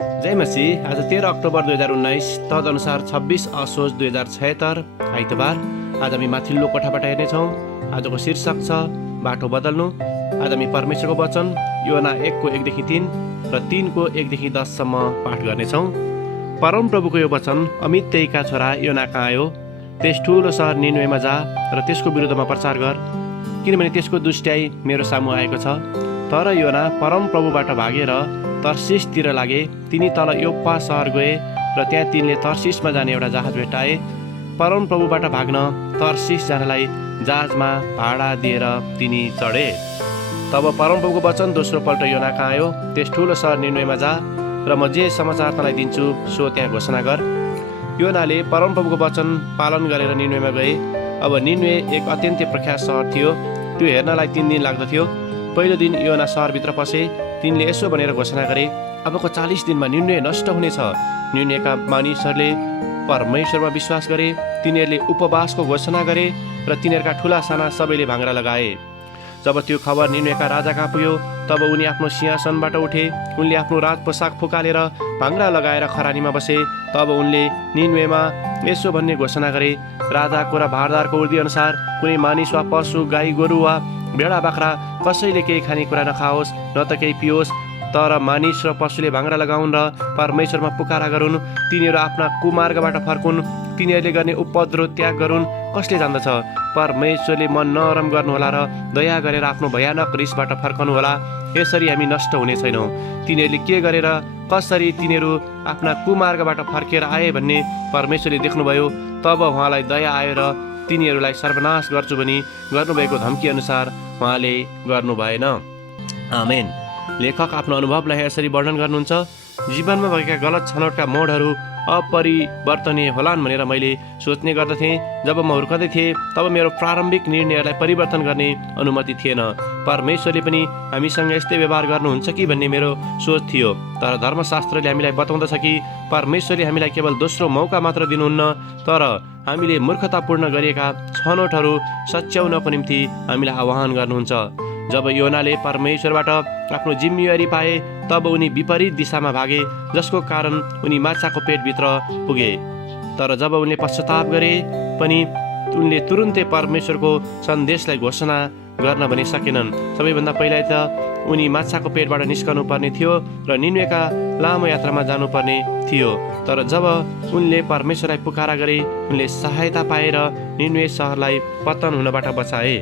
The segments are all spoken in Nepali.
जय मसीह। आज 13 अक्टोबर 2019 तदनुसार 26 असोज 2076 आइतबार। आज हामी माथिल्लो कोठाबाट हेर्नेछौँ। आजको शीर्षक छ बाटो बदल्नु। आज हामी परमेश्वरको वचन योना 1 को 1 देखि 3 र 3 को 1 देखि 10 सम्म पाठ गर्नेछौँ। परमप्रभुको यो वचन अमित्यका छोरा योना कहाँ आयो, त्यस ठुलो सहर निनवेमा जा र त्यसको विरुद्धमा प्रचार गर, किनभने त्यसको दुष्टाइ मेरो सामु आएको छ। तर योना परमप्रभुबाट भागेर तर्सिसतिर लागे। तिनी तल योप्पा सहर गए र त्यहाँ तिनले तर्सिसमा जाने एउटा जहाज भेट्टाए। परमप्रभुबाट भाग्न तर्सिस जानलाई जहाजमा भाडा दिएर तिनी चढे। तब परमप्रभुको वचन दोस्रो पल्ट योना कहाँ आयो, त्यस ठुलो सहर निनवेमा जा र म जे समाचार तँलाई दिन्छु सो त्यहाँ घोषणा गर। योनाले परमप्रभुको वचन पालन गरेर निनवेमा गए। अब निनवे एक अत्यन्तै प्रख्यात सहर थियो। त्यो हेर्नलाई 3 दिन लाग्दथ्यो। पहिलो दिन योना सहरभित्र पसे। तिनले यसो भनेर घोषणा गरे, अबको 40 दिनमा निनवे नष्ट हुनेछ। निनवेका मानिसहरूले परमेश्वरमा विश्वास गरे। तिनीहरूले उपवासको घोषणा गरे र तिनीहरूका ठुला साना सबैले भाङ्रा लगाए। जब त्यो खबर निनवेका राजा कहाँ पुग्यो, तब उनी आफ्नो सिंहासनबाट उठे। उनले आफ्नो राज पोसाक फुकालेर भाङ्रा लगाएर खरानीमा बसे। तब उनले निनवेमा यसो भन्ने घोषणा गरे, राजाको र भारदारको उर्दी अनुसार कुनै मानिस वा पशु, गाई गोरु वा भेडा बाख्रा कसैले केही खानेकुरा नखाओस्, न त केही पियोस्। तर मानिस र पशुले भाङ्रा लगाउन् र परमेश्वरमा पुकारा गरून्। तिनीहरू आफ्ना कुमार्गबाट फर्कुन्। तिनीहरूले गर्ने उपद्रव त्याग गरून्। कसले जान्दछ? परमेश्वरले मन नरम गर्नुहोला र दया गरेर आफ्नो भयानक रिसबाट फर्कनुहोला। यसरी हामी नष्ट हुने छैनौँ। तिनीहरूले के गरेर कसरी तिनीहरू आफ्ना कुमार्गबाट फर्केर आए भन्ने परमेश्वरले देख्नुभयो। तब उहाँलाई दया आयो र तिनीहरूलाई सर्वनाश गर्छु भनी गर्नुभएको धम्की अनुसार उहाँले गर्नु भएन। आमेन। लेखक आफ्नो अनुभवलाई यसरी वर्णन गर्नुहुन्छ, जीवनमा भएका गलत छनौटका मोडहरू अपरिवर्तनीय होलान् भनेर मैले सोच्ने गर्दथेँ। जब म हुर्कँदै थिएँ तब मेरो प्रारम्भिक निर्णयहरूलाई परिवर्तन गर्ने अनुमति थिएन। परमेश्वरले पनि हामीसँग यस्तै व्यवहार गर्नुहुन्छ कि भन्ने मेरो सोच थियो। तर धर्मशास्त्रले हामीलाई बताउँदछ कि परमेश्वरले हामीलाई केवल दोस्रो मौका मात्र दिनुहुन्न, तर हामीले मूर्खतापूर्ण गरिएका छनौटहरू सच्याउनको निम्ति हामीलाई आह्वान गर्नुहुन्छ। जब योनाले परमेश्वरबाट आफ्नो जिम्मेवारी पाए, तब उनी विपरीत दिशामा भागे, जसको कारण उनी माछाको पेटभित्र पुगे। तर जब उनले पश्चाताप गरे पनि उनले तुरुन्तै परमेश्वरको सन्देशलाई घोषणा गर्न भने सकेनन्। सबैभन्दा पहिला त उनी माछाको पेटबाट निस्कनु पर्ने थियो र निनवेका लामो यात्रामा जानुपर्ने थियो। तर जब उनले परमेश्वरलाई पुकारा गरे, उनले सहायता पाएर निनवे सहरलाई पतन हुनबाट बचाए।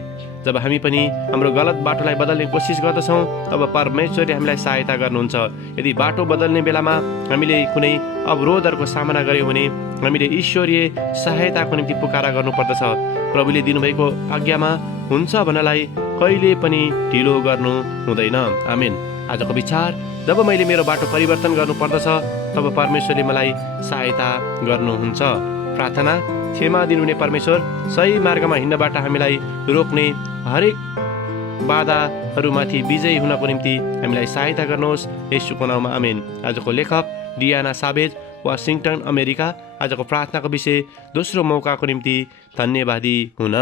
जब हामी पनि हाम्रो गलत बाटोलाई बदल्ने कोसिस गर्दछौँ, तब परमेश्वरले हामीलाई सहायता गर्नुहुन्छ। यदि बाटो बदल्ने बेलामा हामीले कुनै अवरोधहरूको सामना गर्यौँ भने हामीले ईश्वरीय सहायताको निम्ति पुकारा गर्नुपर्दछ। प्रभुले दिनुभएको आज्ञामा हुन्छ भन्नलाई कहिले पनि ढिलो गर्नु हुँदैन। आमेन। आजको विचार, जब मैले मेरो बाटो परिवर्तन गर्नुपर्दछ, तब परमेश्वरले मलाई सहायता गर्नुहुन्छ। प्रार्थना, क्षमा दिनुहुने परमेश्वर, सही मार्गमा हिँड्नबाट हामीलाई रोक्ने हरेक बाधाहरूमाथि विजयी हुनको निम्ति हामीलाई सहायता गर्नुहोस्। येशूको नाममा आमेन। आजको लेखक डियाना सावेज, वासिङटन, अमेरिका। आजको प्रार्थनाको विषय, दोस्रो मौकाको निम्ति धन्यवादी हुन।